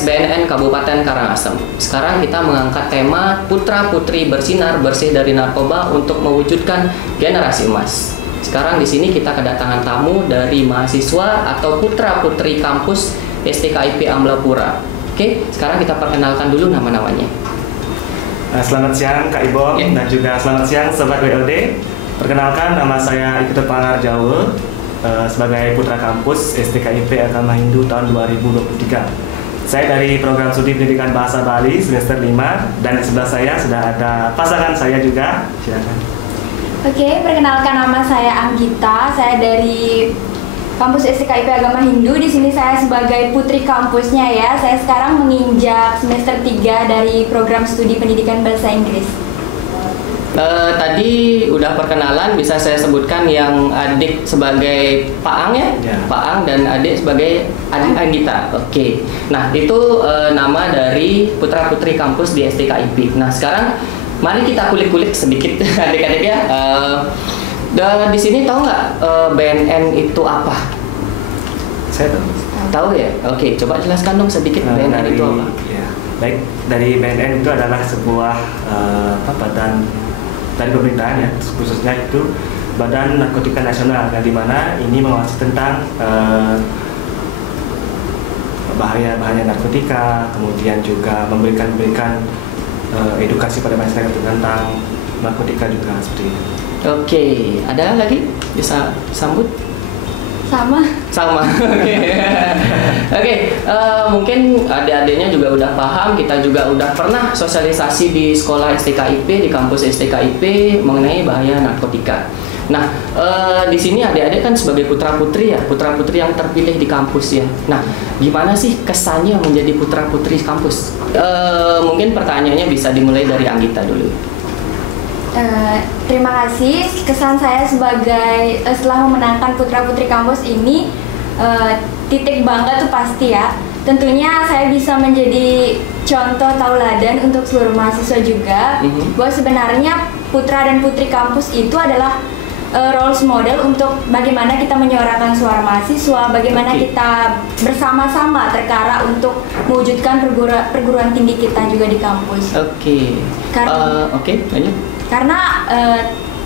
Tes BNN Kabupaten Karangasem. Sekarang kita mengangkat tema Putra Putri Bersinar Bersih dari Narkoba untuk mewujudkan generasi emas. Sekarang di sini kita kedatangan tamu dari mahasiswa atau putra putri kampus STKIP Amblapura. Oke, sekarang kita perkenalkan dulu nama-namanya. Selamat siang Kak Ibom dan juga selamat siang Sobat WLD. Perkenalkan, nama saya Ikut Pangarjawa sebagai putra kampus STKIP Agama Hindu tahun 2023. Saya dari program studi pendidikan bahasa Bali semester 5 dan di sebelah saya sudah ada pasangan saya juga. Silakan. Oke, perkenalkan nama saya Anggita. Saya dari kampus STKIP Agama Hindu. Di sini saya sebagai putri kampusnya ya. Saya sekarang menginjak semester 3 dari program studi pendidikan bahasa Inggris. Tadi udah perkenalan, bisa saya sebutkan yang adik sebagai Pak Ang ya? Pak Ang dan adik sebagai adik Anggita. Oke. Nah, itu nama dari putra-putri kampus di STKIP. Nah, sekarang mari kita kulik-kulik sedikit adik-adik ya. Di sini tahu nggak BNN itu apa? Saya tahu. Tahu ya? Oke, coba jelaskan dong sedikit BNN itu apa? Ya, baik, dari BNN itu adalah sebuah badan dari pemerintahan ya, khususnya itu Badan Narkotika Nasional, yang dimana ini mengawasi tentang bahaya narkotika, kemudian juga memberikan edukasi pada masyarakat tentang narkotika juga seperti itu. Oke, ada lagi bisa sambut? Sama. Oke, mungkin adik-adiknya juga udah paham, kita juga udah pernah sosialisasi di sekolah STKIP, di kampus STKIP mengenai bahaya narkotika. Nah, di sini adik-adik kan sebagai putra-putri ya, putra-putri yang terpilih di kampus ya. Nah, gimana sih kesannya menjadi putra-putri kampus? Mungkin pertanyaannya bisa dimulai dari Anggita dulu. Terima kasih. Kesan saya sebagai setelah memenangkan putra putri kampus ini, titik bangga tuh pasti ya. Tentunya saya bisa menjadi contoh tauladan untuk seluruh mahasiswa juga, bahwa sebenarnya putra dan putri kampus itu adalah role model untuk bagaimana kita menyuarakan suara mahasiswa, bagaimana kita bersama-sama terkara untuk mewujudkan perguruan tinggi kita juga di kampus. Oke. Lanjut. Karena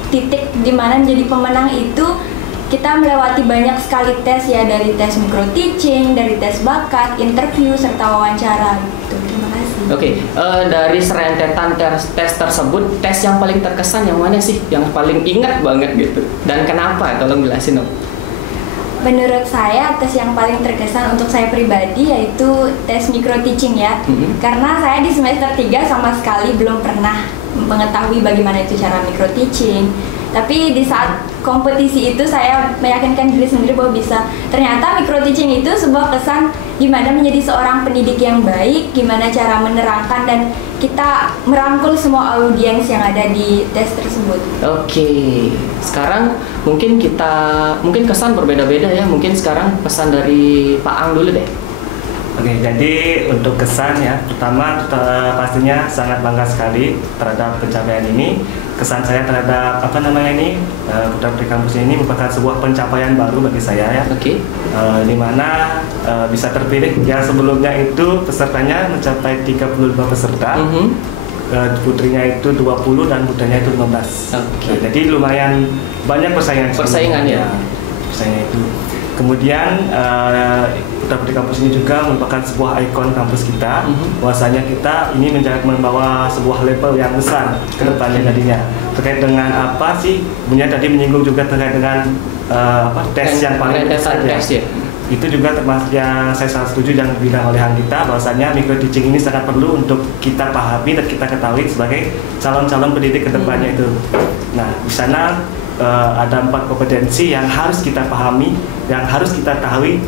titik dimana menjadi pemenang itu kita melewati banyak sekali tes ya, dari tes micro teaching, dari tes bakat, interview, serta wawancara gitu. Terima kasih. Oke, dari serentetan tes tersebut, tes yang paling terkesan yang mana sih? Yang paling ingat banget gitu? Dan kenapa? Tolong jelasin dong. Menurut saya tes yang paling terkesan untuk saya pribadi yaitu tes micro teaching ya. Karena saya di semester 3 sama sekali belum pernah mengetahui bagaimana itu cara micro teaching. Tapi di saat kompetisi itu saya meyakinkan diri sendiri bahwa bisa. Ternyata micro teaching itu sebuah kesan gimana menjadi seorang pendidik yang baik, gimana cara menerangkan dan kita merangkul semua audiens yang ada di tes tersebut. Oke, sekarang mungkin kesan berbeda-beda ya. Mungkin sekarang pesan dari Pak Ang dulu deh. Oke, jadi untuk kesan ya, pertama pastinya sangat bangga sekali terhadap pencapaian ini. Kesan saya terhadap putra putri kampus ini merupakan sebuah pencapaian baru bagi saya ya. Oke. Di mana bisa terpilih yang sebelumnya itu pesertanya mencapai 35 peserta. Putrinya itu 20 dan putranya itu 15. Oke. Jadi lumayan banyak persaingan ya. Persaingan itu. Kemudian putra putri kampus ini juga merupakan sebuah ikon kampus kita. Bahwasanya kita ini membawa sebuah label yang besar ke depannya tadinya. Terkait dengan apa sih? Punya tadi menyinggung juga terkait dengan tes yang paling besar ya. Itu juga termasuk yang saya sangat setuju yang dibilang oleh Anggita, bahwasanya micro teaching ini sangat perlu untuk kita pahami dan kita ketahui sebagai calon-calon pendidik ke depannya itu. Nah, di sana ada 4 kompetensi yang harus kita pahami, yang harus kita tahu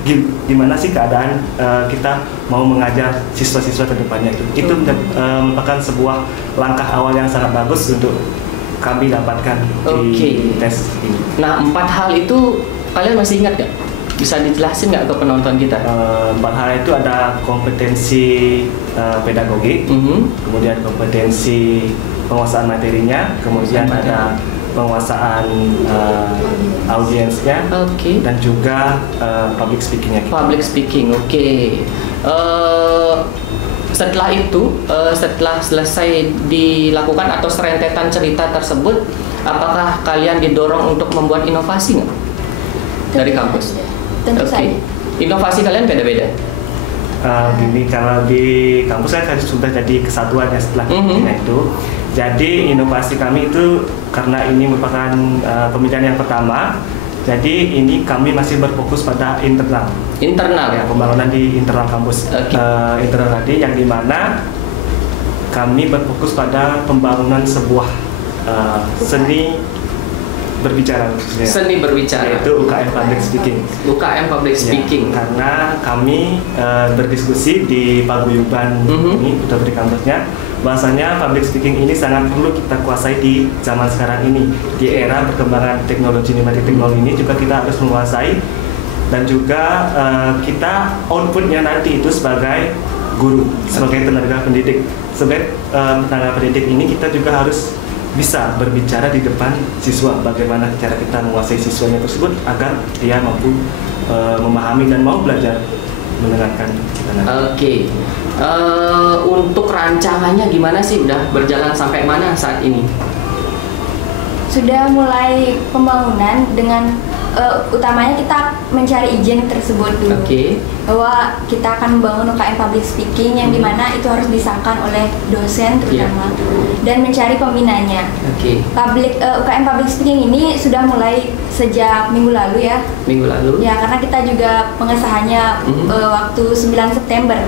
gimana sih keadaan kita mau mengajar siswa-siswa ke depannya itu. Itu merupakan sebuah langkah awal yang sangat bagus untuk kami dapatkan di tes ini. Nah, 4 hal itu kalian masih ingat gak? Bisa dijelasin nggak ke penonton kita? 4 hal itu ada kompetensi pedagogi, kemudian kompetensi penguasaan materinya, kemudian ada penguasaan audiensnya, dan juga public speakingnya. Public speaking, oke. Setelah itu, setelah selesai dilakukan atau serentetan cerita tersebut, apakah kalian didorong untuk membuat inovasi nggak dari kampus? Tentu saja. Inovasi kalian beda-beda. Gini, kalau di kampus kan sudah jadi kesatuan ya setelah itu. Jadi inovasi kami itu karena ini merupakan pemilihan yang pertama. Jadi ini kami masih berfokus pada internal. Internal ya, pembangunan di internal kampus. Internal tadi yang dimana kami berfokus pada pembangunan sebuah seni berbicara, seni berbicara, yaitu UKM Public Speaking. UKM Public Speaking. Ya, karena kami berdiskusi di paguyuban ini Putra Putri kampusnya, bahwasanya public speaking ini sangat perlu kita kuasai di zaman sekarang ini. Di era perkembangan teknologi 5.0 ini juga kita harus menguasai, dan juga kita outputnya nanti itu sebagai guru, sebagai tenaga pendidik. Sebagai tenaga pendidik ini kita juga harus bisa berbicara di depan siswa, bagaimana cara kita menguasai siswanya tersebut agar dia mampu memahami dan mau belajar mendengarkan. Oke. Untuk rancangannya gimana sih? Udah berjalan sampai mana saat ini? Sudah mulai pembangunan dengan utamanya kita mencari izin tersebut dulu. Bahwa kita akan membangun UKM Public Speaking yang dimana itu harus disahkan oleh dosen terutama, dan mencari pembinanya. UKM Public Speaking ini sudah mulai sejak minggu lalu ya. Minggu lalu? Ya, karena kita juga pengesahannya waktu 9 September.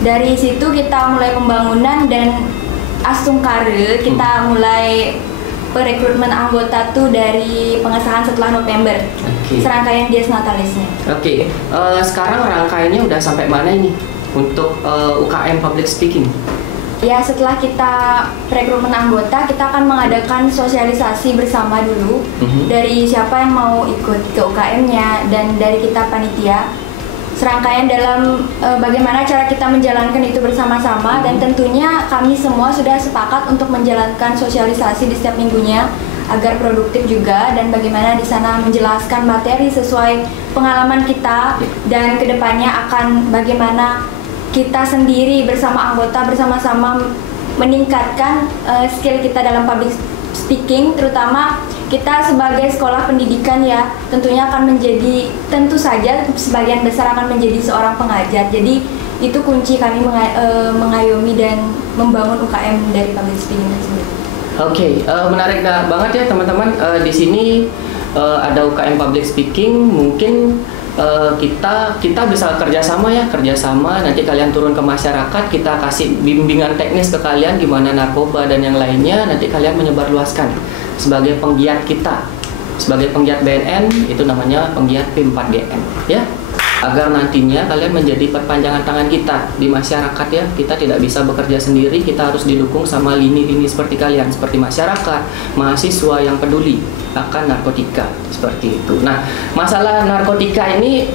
Dari situ kita mulai pembangunan, dan Astungkare kita mulai perekrutmen anggota tuh dari pengesahan setelah November. Serangkaian Dies Natalisnya. Sekarang rangkaiannya udah sampai mana ini untuk UKM Public Speaking? Ya, setelah kita perekrutmen anggota, kita akan mengadakan sosialisasi bersama dulu dari siapa yang mau ikut ke UKM-nya, dan dari kita panitia. Serangkaian dalam bagaimana cara kita menjalankan itu bersama-sama, dan tentunya kami semua sudah sepakat untuk menjalankan sosialisasi di setiap minggunya agar produktif juga, dan bagaimana di sana menjelaskan materi sesuai pengalaman kita, dan kedepannya akan bagaimana kita sendiri bersama anggota bersama-sama meningkatkan skill kita dalam public speaking, terutama kita sebagai sekolah pendidikan ya tentunya akan menjadi, tentu saja sebagian besar akan menjadi seorang pengajar. Jadi itu kunci kami mengayomi dan membangun UKM dari public speaking tersebut. Menarik banget ya teman-teman. Di sini ada UKM Public Speaking, mungkin kita bisa kerjasama nanti kalian turun ke masyarakat, kita kasih bimbingan teknis ke kalian gimana narkoba dan yang lainnya, nanti kalian menyebarluaskan sebagai penggiat kita, sebagai penggiat BNN, itu namanya penggiat P4GN ya, agar nantinya kalian menjadi perpanjangan tangan kita di masyarakat ya. Kita tidak bisa bekerja sendiri, kita harus didukung sama lini-lini seperti kalian, seperti masyarakat, mahasiswa yang peduli akan narkotika, seperti itu. Nah, masalah narkotika ini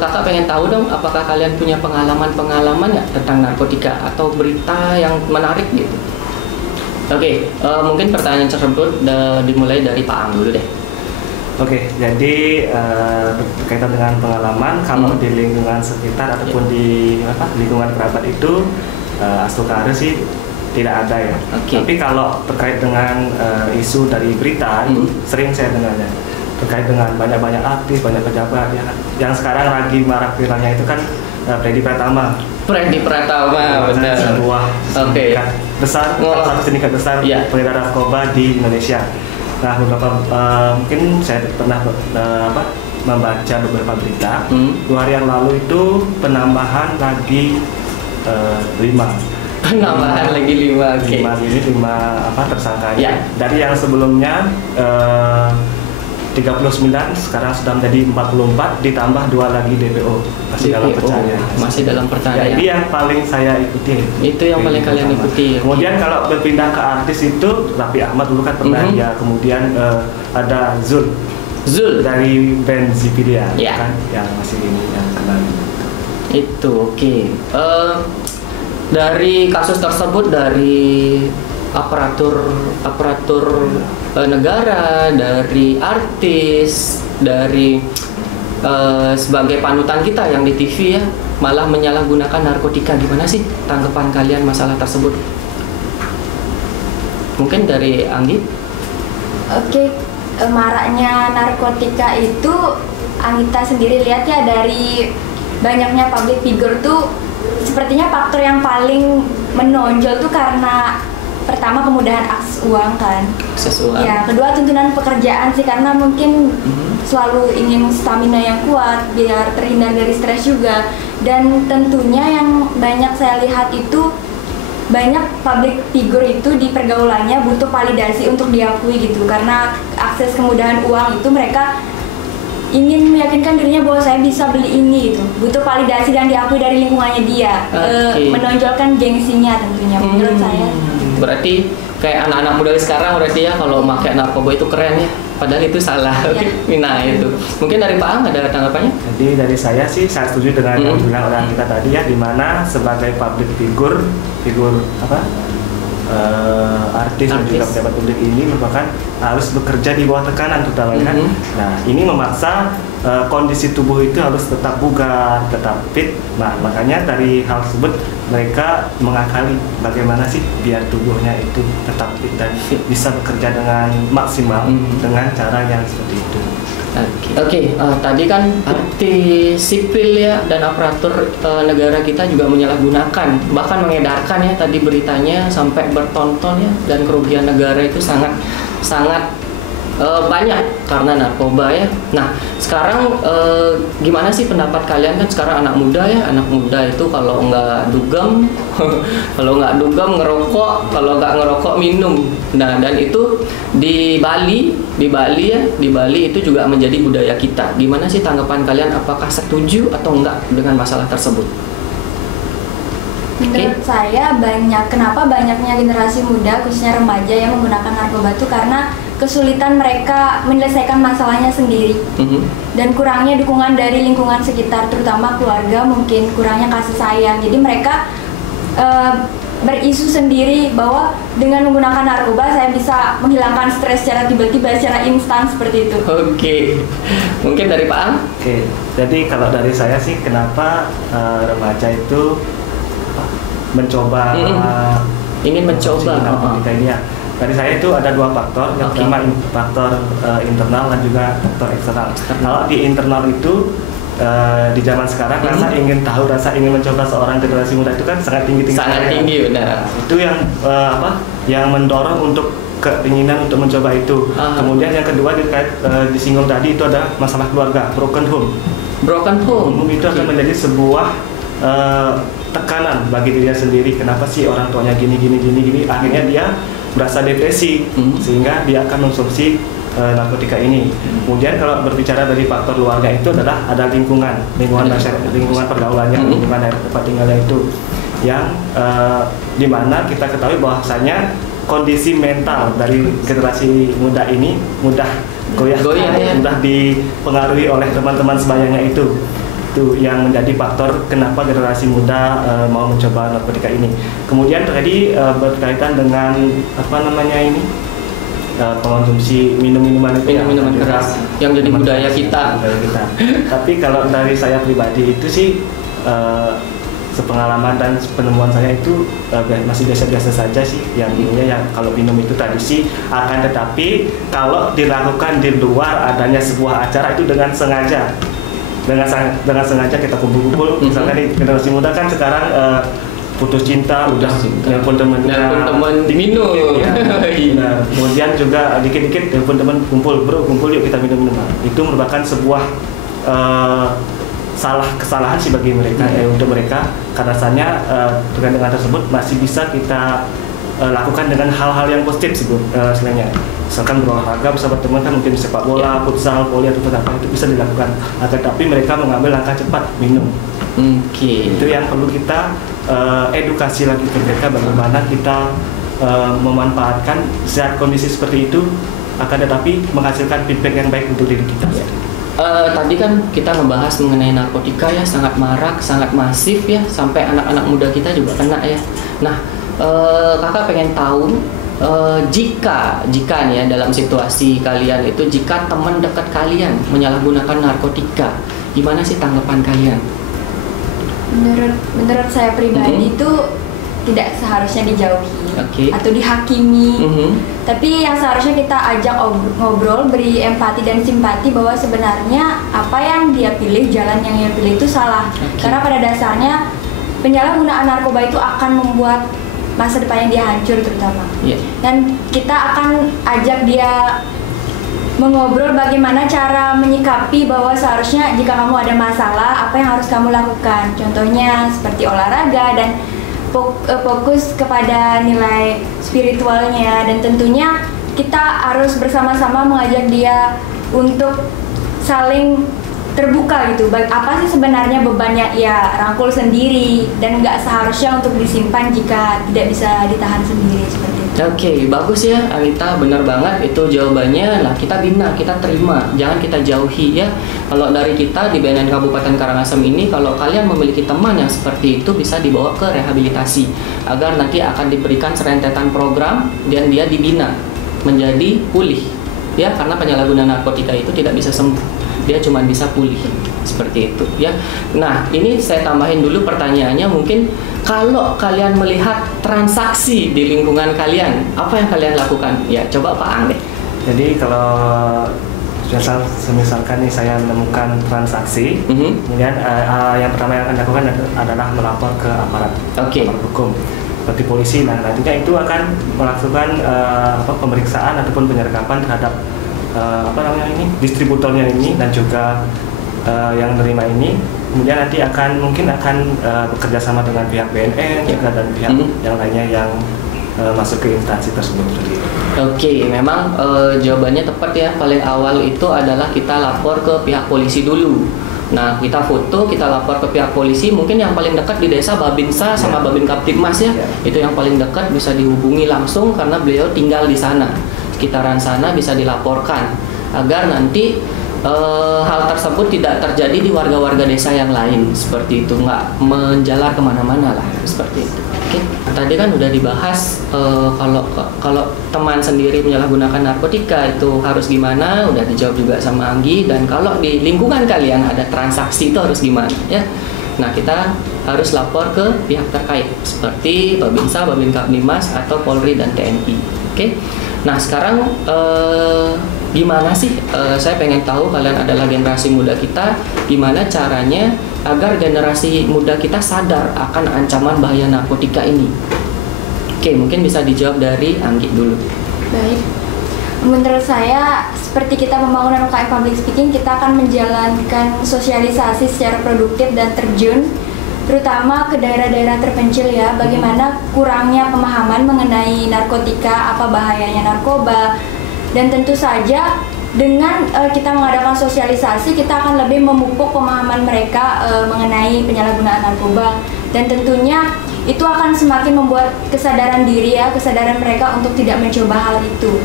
kakak pengen tahu dong, apakah kalian punya pengalaman ya tentang narkotika atau berita yang menarik gitu? Mungkin pertanyaan tersebut dimulai dari Pak Ang dulu deh. Jadi berkaitan dengan pengalaman, kalau di lingkungan sekitar ataupun di lingkungan kerabat itu Astungkare sih tidak ada ya. Tapi kalau terkait dengan isu dari berita itu sering saya dengarnya, terkait dengan banyak artis, banyak pejabat ya, yang sekarang lagi marak viralnya itu kan Freddy Pratama. Benar. Sebuah sindikat besar, salah satu sindikat besar pengedar narkoba di Indonesia. Nah, mungkin saya pernah membaca beberapa berita. 2 hari yang lalu itu penambahan lagi 5. Penambahan lagi 5. 5 tersangkanya. Dari yang sebelumnya 39, sekarang sudah menjadi 44, ditambah 2 lagi DPO. Masih dalam pencarian. Jadi yang paling saya ikuti. Itu yang paling kalian ikuti. Kemudian kalau berpindah ke artis itu Raffi Ahmad dulu kan pernah ya. Kemudian ada Zul dari band Zipidia kan, yang masih ini yang kenal. Itu dari kasus tersebut, dari negara, dari artis, dari sebagai panutan kita yang di TV ya, malah menyalahgunakan narkotika. Gimana sih tanggapan kalian masalah tersebut? Mungkin dari Anggi? Oke, maraknya narkotika itu Anggita sendiri lihat ya dari banyaknya public figure tuh, sepertinya faktor yang paling menonjol tuh karena pertama kemudahan akses uang kan. Akses uang. Ya, kedua tuntunan pekerjaan sih, karena mungkin selalu ingin stamina yang kuat biar terhindar dari stres juga. Dan tentunya yang banyak saya lihat itu banyak public figure itu di pergaulannya butuh validasi untuk diakui gitu, karena akses kemudahan uang itu mereka ingin meyakinkan dirinya bahwa saya bisa beli ini gitu, butuh validasi dan diakui dari lingkungannya dia. Menonjolkan gengsinya tentunya menurut saya. Berarti kayak anak-anak muda sekarang berarti ya kalau pakai narkoba itu keren ya, padahal itu salah. Nah itu mungkin dari Pak Ang ada tanggapannya? Jadi dari saya sih saya setuju dengan yang dibilang orang kita tadi ya, dimana sebagai public figure apa artis dan juga pejabat publik ini merupakan harus bekerja di bawah tekanan terutamanya. Nah ini memaksa kondisi tubuh itu harus tetap bugar, tetap fit. Nah makanya dari hal tersebut mereka mengakali bagaimana sih biar tubuhnya itu tetap fit dan bisa bekerja dengan maksimal dengan cara yang seperti itu. Oke, tadi kan artis sipil ya dan aparatur negara kita juga menyalahgunakan, bahkan mengedarkan ya tadi beritanya sampai bertonton ya, dan kerugian negara itu sangat banyak karena narkoba ya. Nah sekarang gimana sih pendapat kalian, kan sekarang anak muda itu kalau nggak dugem kalau nggak dugem ngerokok, kalau nggak ngerokok minum. Nah dan itu di Bali itu juga menjadi budaya kita. Gimana sih tanggapan kalian, apakah setuju atau enggak dengan masalah tersebut? Menurut saya kenapa banyaknya generasi muda khususnya remaja yang menggunakan narkoba itu karena kesulitan mereka menyelesaikan masalahnya sendiri dan kurangnya dukungan dari lingkungan sekitar, terutama keluarga, mungkin kurangnya kasih sayang. Jadi mereka berisu sendiri bahwa dengan menggunakan narkoba saya bisa menghilangkan stres secara tiba-tiba, secara instan seperti itu. Oke. Mungkin dari Pak Ang? Oke. Jadi kalau dari saya sih kenapa remaja itu mencoba ingin mencoba narkotika ini ya. Dari saya itu ada dua faktor. Yang pertama faktor internal dan juga faktor eksternal. Kalau di internal itu di zaman sekarang rasa ingin tahu, rasa ingin mencoba seorang generasi muda itu kan sangat tinggi. Sangat tinggi, benar. Itu yang yang mendorong untuk keinginan untuk mencoba itu. Kemudian yang kedua disinggung tadi itu ada masalah keluarga, broken home. Broken home itu akan menjadi sebuah tekanan bagi dirinya sendiri. Kenapa sih orang tuanya gini, akhirnya dia merasa depresi sehingga dia akan mengkonsumsi narkotika ini. Kemudian kalau berbicara dari faktor keluarga itu adalah ada lingkungan masyarakat, lingkungan pergaulannya, lingkungan dari tempat tinggalnya itu yang dimana kita ketahui bahwasanya kondisi mental dari generasi muda ini mudah goyah mudah dipengaruhi oleh teman-teman sebayanya itu yang menjadi faktor kenapa generasi muda mau mencoba narkotika ini. Kemudian tadi berkaitan dengan konsumsi minuman keras yang jadi budaya kita. Tapi kalau dari saya pribadi itu sih sepengalaman dan penemuan saya itu masih biasa-biasa saja sih. Yang ininya yang kalau minum itu tradisi, akan tetapi kalau dilakukan di luar adanya sebuah acara itu dengan sengaja kita kumpul-kumpul. Misalkan nih generasi muda kan sekarang putus cinta udah telepon temennya diminum ya. Nah, kemudian juga dikit-dikit telepon teman kumpul yuk kita minum. Itu merupakan sebuah kesalahan sih bagi mereka untuk mereka, karena rasanya dengan tersebut masih bisa kita lakukan dengan hal-hal yang positif sih selainnya. Misalkan berolahraga bersama teman kan, mungkin sepak bola, futsal, voli atau apa itu bisa dilakukan. Tapi mereka mengambil langkah cepat minum. Itu yang perlu kita edukasi lagi ke mereka bagaimana kita memanfaatkan saat kondisi seperti itu, akan tetapi menghasilkan feedback yang baik untuk diri kita. Tadi kan kita ngebahas mengenai narkotika ya, sangat marak, sangat masif ya, sampai anak-anak muda kita juga kena ya. Nah, kakak pengen tahu jika nih ya dalam situasi kalian itu, jika teman dekat kalian menyalahgunakan narkotika, gimana sih tanggapan kalian? Menurut saya pribadi itu tidak seharusnya dijauhi atau dihakimi, tapi yang seharusnya kita ajak ngobrol, beri empati dan simpati bahwa sebenarnya apa yang dia pilih, jalan yang dia pilih itu salah. Karena pada dasarnya penyalahgunaan narkoba itu akan membuat masa depannya dia hancur terutama. Dan kita akan ajak dia mengobrol bagaimana cara menyikapi bahwa seharusnya jika kamu ada masalah, apa yang harus kamu lakukan. Contohnya seperti olahraga dan fokus kepada nilai spiritualnya, dan tentunya kita harus bersama-sama mengajak dia untuk saling terbuka gitu. Apa sih sebenarnya beban yang ia rangkul sendiri dan nggak seharusnya untuk disimpan jika tidak bisa ditahan sendiri seperti itu. Oke, bagus ya Anita, benar banget itu jawabannya. Lah kita bina, kita terima, jangan kita jauhi ya. Kalau dari kita di BNN Kabupaten Karangasem ini, kalau kalian memiliki teman yang seperti itu, bisa dibawa ke rehabilitasi agar nanti akan diberikan serentetan program dan dia dibina menjadi pulih ya, karena penyalahgunaan narkotika itu tidak bisa sembuh, dia cuma bisa pulih seperti itu ya. Nah ini saya tambahin dulu pertanyaannya, mungkin kalau kalian melihat transaksi di lingkungan kalian, apa yang kalian lakukan? Ya coba Pak Ang deh. Jadi kalau misalkan nih saya menemukan transaksi, kemudian yang pertama yang akan dilakukan adalah melapor ke aparat hukum seperti polisi. Nah nantinya itu akan melakukan pemeriksaan ataupun penyergapan terhadap distributornya ini dan juga yang menerima ini. Kemudian nanti mungkin akan bekerja sama dengan pihak BNN juga dan pihak yang lainnya yang masuk ke instansi tersebut. Oke, memang jawabannya tepat ya. Paling awal itu adalah kita lapor ke pihak polisi dulu. Nah, kita foto, kita lapor ke pihak polisi. Mungkin yang paling dekat di desa Babinsa sama Babin Kaptipmas ya. Itu yang paling dekat, bisa dihubungi langsung karena beliau tinggal di sana. Sekitaran sana bisa dilaporkan agar nanti hal tersebut tidak terjadi di warga-warga desa yang lain, seperti itu, nggak menjalar kemana-mana lah, seperti itu. Oke, tadi kan udah dibahas kalau teman sendiri menyalahgunakan narkotika itu harus gimana, udah dijawab juga sama Anggi. Dan kalau di lingkungan kalian ada transaksi itu harus gimana ya. Nah kita harus lapor ke pihak terkait seperti Babinsa, Babin Kaptipmas atau Polri dan TNI. Oke. Nah sekarang gimana sih, saya pengen tahu, kalian adalah generasi muda kita, gimana caranya agar generasi muda kita sadar akan ancaman bahaya narkotika ini? Oke, mungkin bisa dijawab dari Anggi dulu. Baik, menurut saya seperti kita pembangunan UKM Public Speaking, kita akan menjalankan sosialisasi secara produktif dan terjun terutama ke daerah-daerah terpencil ya, bagaimana kurangnya pemahaman mengenai narkotika, apa bahayanya narkoba. Dan tentu saja dengan kita mengadakan sosialisasi, kita akan lebih memupuk pemahaman mereka mengenai penyalahgunaan narkoba. Dan tentunya itu akan semakin membuat kesadaran diri ya, kesadaran mereka untuk tidak mencoba hal itu.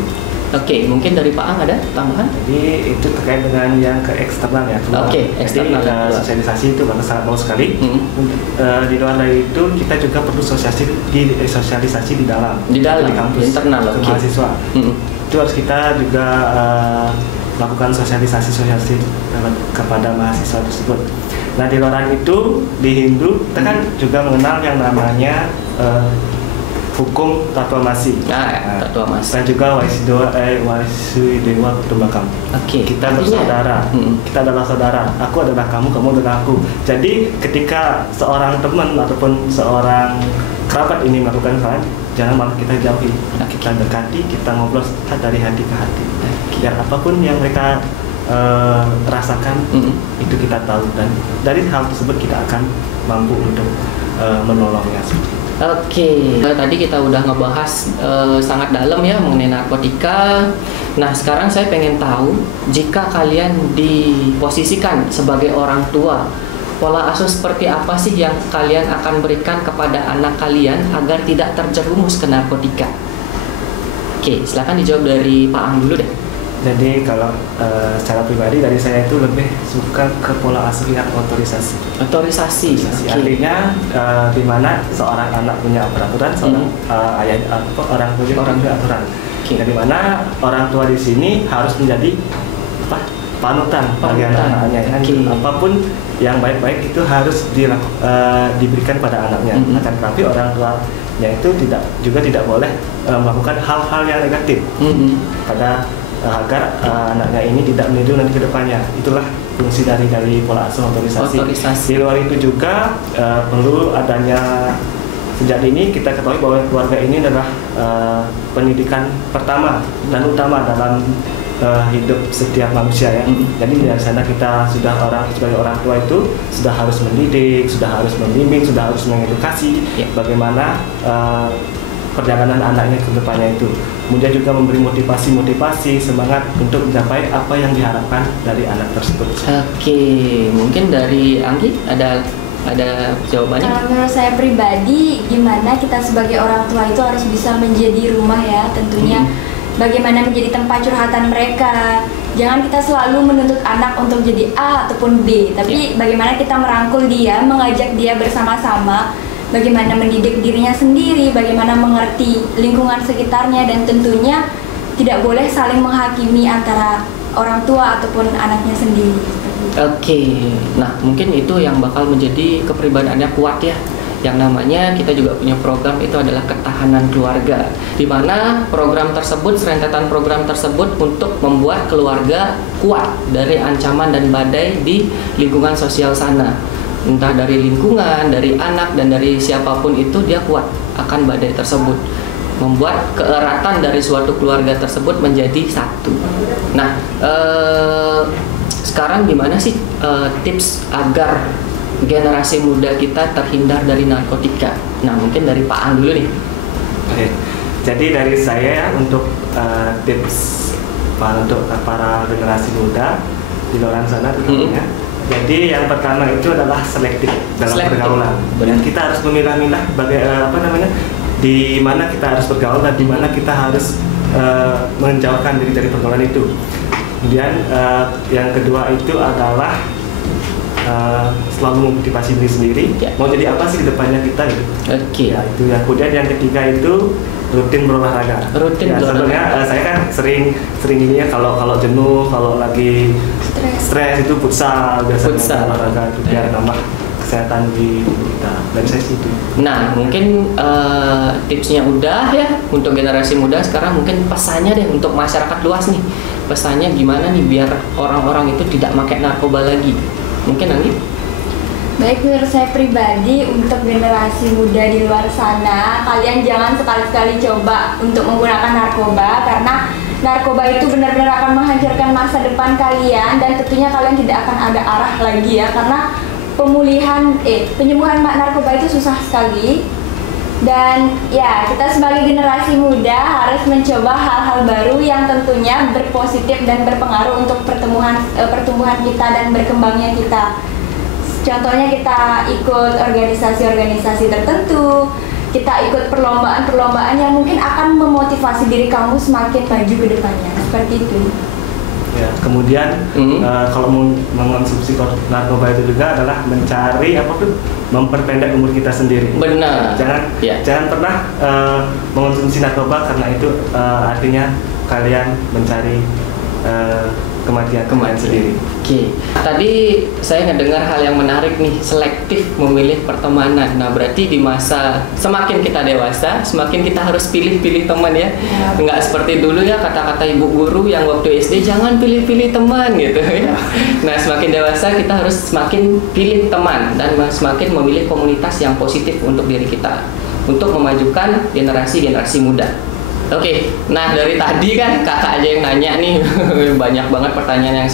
Oke, mungkin dari Pak Ang ada tambahan? Jadi itu terkait dengan yang ke eksternal ya. Oke, eksternal. Jadi sosialisasi itu sangat bagus sekali. Di luar dari itu kita juga perlu sosialisasi di dalam. Di kampus, internal, ke mahasiswa. Itu harus kita juga melakukan sosialisasi kepada mahasiswa tersebut. Nah di luar itu di Hindu kita kan juga mengenal yang namanya hukum Tatuamasi. Tatuamasi. Dan juga Wasudewa Kutumbakam. Kita bersaudara. Kita adalah saudara. Aku adalah kamu, kamu adalah aku. Jadi ketika seorang teman ataupun seorang kerabat ini melakukan kesalahan, jangan malah kita jauhi. Kita dekati, kita ngobrol dari hati ke hati. Biar apapun yang mereka rasakan itu kita tahu, dan dari hal tersebut kita akan mampu untuk menolongnya. Oke, tadi kita udah ngebahas sangat dalam ya mengenai narkotika. Nah sekarang saya pengen tahu, jika kalian diposisikan sebagai orang tua, pola asuh seperti apa sih yang kalian akan berikan kepada anak kalian agar tidak terjerumus ke narkotika? Oke, silakan dijawab dari Pak Ang dulu deh. Jadi kalau secara pribadi dari saya itu lebih suka ke pola asuh yang otorisasi. Otorisasi. Artinya di mana seorang anak punya peraturan, seorang orang tua juga punya aturan. Dari mana orang tua di sini harus menjadi panutan bagi anak-anaknya. Apapun yang baik-baik itu harus diberikan pada anaknya. Akan tetapi orang tuanya itu tidak boleh melakukan hal-hal yang negatif pada agar anaknya ini tidak meniru nanti ke depannya. Itulah fungsi dari pola asuh otorisasi. Di luar itu juga perlu adanya, sejak dini kita ketahui bahwa keluarga ini adalah pendidikan pertama dan utama dalam hidup setiap manusia ya. Jadi dari sana kita sebagai orang tua itu sudah harus mendidik, sudah harus membimbing, sudah harus mengedukasi bagaimana perjalanan anaknya ke depannya itu. Kemudian juga memberi motivasi, semangat untuk mencapai apa yang diharapkan dari anak tersebut. Oke, mungkin dari Anggi ada jawabannya? Menurut saya pribadi, gimana kita sebagai orang tua itu harus bisa menjadi rumah ya, tentunya. Bagaimana menjadi tempat curhatan mereka. Jangan kita selalu menuntut anak untuk jadi A ataupun B, tapi bagaimana kita merangkul dia, mengajak dia bersama-sama, bagaimana mendidik dirinya sendiri, bagaimana mengerti lingkungan sekitarnya, dan tentunya tidak boleh saling menghakimi antara orang tua ataupun anaknya sendiri. Oke, nah mungkin itu yang bakal menjadi kepribadiannya kuat ya. Yang namanya kita juga punya program itu adalah ketahanan keluarga, di mana program tersebut, serentetan program tersebut untuk membuat keluarga kuat dari ancaman dan badai di lingkungan sosial sana. Entah dari lingkungan, dari anak, dan dari siapapun itu, dia kuat akan badai tersebut, membuat keeratan dari suatu keluarga tersebut menjadi satu. Nah, sekarang gimana sih tips agar generasi muda kita terhindar dari narkotika? Nah, mungkin dari Pak Ang dulu nih. Oke, jadi dari saya untuk tips untuk para generasi muda di luar sana tentunya. Jadi yang pertama itu adalah selektif dalam pergaulan. Dan kita harus memilah-milah di mana kita harus bergaul dan di mana kita harus menjauhkan diri dari pergaulan itu. Kemudian yang kedua itu adalah selalu memotivasi diri sendiri. Mau jadi apa sih kedepannya kita gitu. Ya, itu ya. Kemudian yang ketiga itu rutin berolahraga. Sebenarnya saya kan sering ini ya, kalau jenuh, kalau lagi stres itu futsal biasanya olahraga itu biar nambah kesehatan di kita. Dari saya sih itu. Nah, mungkin tipsnya udah ya untuk generasi muda. Sekarang mungkin pesannya deh untuk masyarakat luas nih. Pesannya gimana nih biar orang-orang itu tidak pakai narkoba lagi? Mungkin nanti. Baik, menurut saya pribadi untuk generasi muda di luar sana, kalian jangan sekali-sekali coba untuk menggunakan narkoba, karena narkoba itu benar-benar akan menghancurkan masa depan kalian, dan tentunya kalian tidak akan ada arah lagi ya, karena penyembuhan narkoba itu susah sekali. Dan ya, kita sebagai generasi muda harus mencoba hal-hal baru yang tentunya berpositif dan berpengaruh untuk pertumbuhan kita dan berkembangnya kita. Contohnya kita ikut organisasi-organisasi tertentu, kita ikut perlombaan-perlombaan yang mungkin akan memotivasi diri kamu semakin maju ke depannya. Seperti itu. Ya, kemudian kalau mengonsumsi narkoba itu juga adalah mencari memperpendek umur kita sendiri. Benar. Jangan pernah mengonsumsi narkoba, karena itu artinya kalian mencari kematian sendiri. Oke. Tadi saya ngedengar hal yang menarik nih, selektif memilih pertemanan. Nah, berarti di masa semakin kita dewasa, semakin kita harus pilih-pilih teman ya. Nggak seperti dulu ya kata-kata ibu guru yang waktu SD, jangan pilih-pilih teman gitu ya. Nah, semakin dewasa kita harus semakin pilih teman dan semakin memilih komunitas yang positif untuk diri kita, untuk memajukan generasi muda. Oke, nah dari tadi kan kakak aja yang nanya nih, banyak banget pertanyaan yang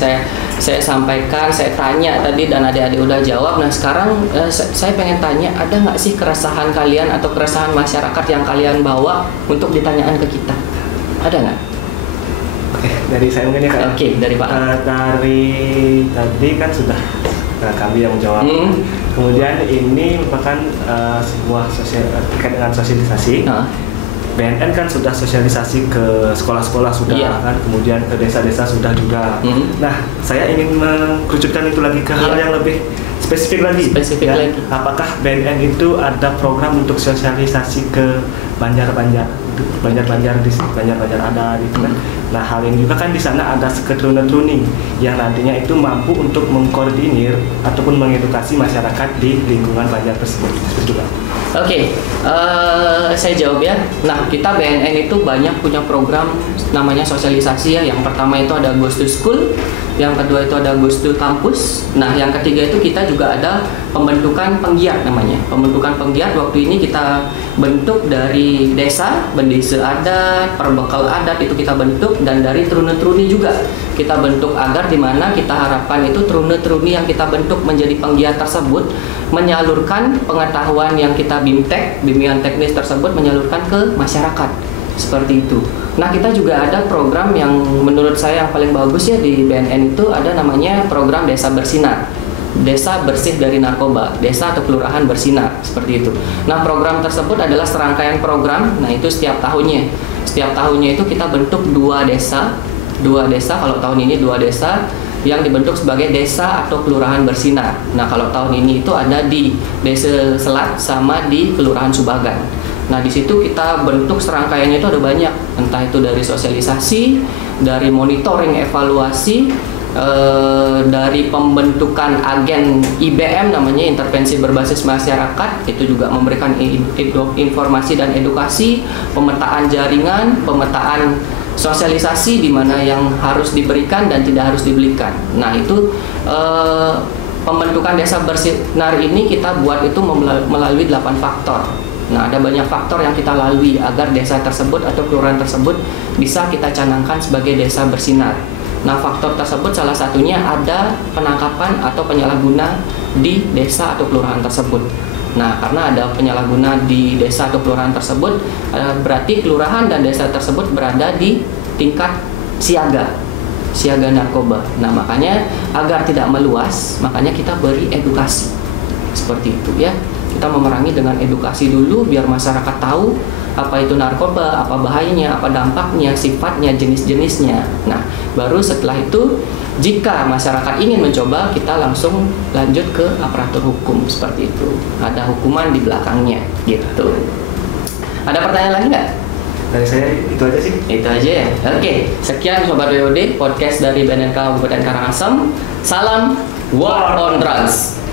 saya sampaikan, saya tanya tadi dan adik-adik udah jawab. Nah sekarang saya pengen tanya, ada nggak sih keresahan kalian atau keresahan masyarakat yang kalian bawa untuk ditanyakan ke kita? Ada nggak? Oke, dari saya mungkin ya Kak. Oke, dari Pak. Dari tadi kan sudah kami yang menjawab. Kemudian ini merupakan sebuah terkait dengan sosialisasi. BNN kan sudah sosialisasi ke sekolah-sekolah sudah kan, kemudian ke desa-desa sudah juga. Nah, saya ingin mengerucutkan itu lagi ke hal yang lebih spesifik lagi. Apakah BNN itu ada program untuk sosialisasi ke Banjar-Banjar di Banjar ada gitu kan. Nah, hal ini juga kan di sana ada seketruni yang nantinya itu mampu untuk mengkoordinir ataupun mengedukasi masyarakat di lingkungan Banjar tersebut. Juga. Oke, saya jawab ya. Nah, kita BNN itu banyak punya program namanya sosialisasi ya. Yang pertama itu ada Goes to School, yang kedua itu ada Goes to Campus. Nah, yang ketiga itu kita juga ada pembentukan penggiat namanya. Pembentukan penggiat waktu ini kita bentuk dari desa, bendesa adat, perbekal adat itu kita bentuk, dan dari trune-truni juga kita bentuk agar dimana kita harapkan itu trune-truni yang kita bentuk menjadi penggiat tersebut menyalurkan pengetahuan yang kita BIMTEK, bimbingan teknis tersebut menyalurkan ke masyarakat seperti itu. Nah, kita juga ada program yang menurut saya yang paling bagus ya di BNN itu ada namanya program Desa Bersinar. Desa bersih dari narkoba, desa atau kelurahan bersinar seperti itu. Nah, program tersebut adalah serangkaian program. Nah, itu setiap tahunnya itu kita bentuk dua desa. Kalau tahun ini 2 desa yang dibentuk sebagai desa atau kelurahan bersinar. Nah, kalau tahun ini itu ada di Desa Selat sama di Kelurahan Subagan. Nah, di situ kita bentuk serangkaiannya itu ada banyak, entah itu dari sosialisasi, dari monitoring evaluasi, dari pembentukan agen IBM namanya intervensi berbasis masyarakat, itu juga memberikan informasi dan edukasi, pemetaan jaringan, pemetaan sosialisasi di mana yang harus diberikan dan tidak harus dibelikan. Nah, itu pembentukan desa bersinar ini kita buat itu melalui 8 faktor. Nah, ada banyak faktor yang kita lalui agar desa tersebut atau kelurahan tersebut bisa kita canangkan sebagai desa bersinar. Nah, faktor tersebut salah satunya ada penangkapan atau penyalahguna di desa atau kelurahan tersebut. Nah, karena ada penyalahguna di desa atau kelurahan tersebut, berarti kelurahan dan desa tersebut berada di tingkat siaga narkoba. Nah, makanya agar tidak meluas, makanya kita beri edukasi seperti itu ya. Kita memerangi dengan edukasi dulu biar masyarakat tahu apa itu narkoba, apa bahayanya, apa dampaknya, sifatnya, jenis-jenisnya. Nah, baru setelah itu jika masyarakat ingin mencoba, kita langsung lanjut ke aparatur hukum seperti itu. Ada hukuman di belakangnya gitu. Ada pertanyaan lagi nggak? Dari saya itu aja sih. Itu aja ya. Oke, sekian Sobat WOD podcast dari BNN Kabupaten Karangasem. Salam War on Drugs.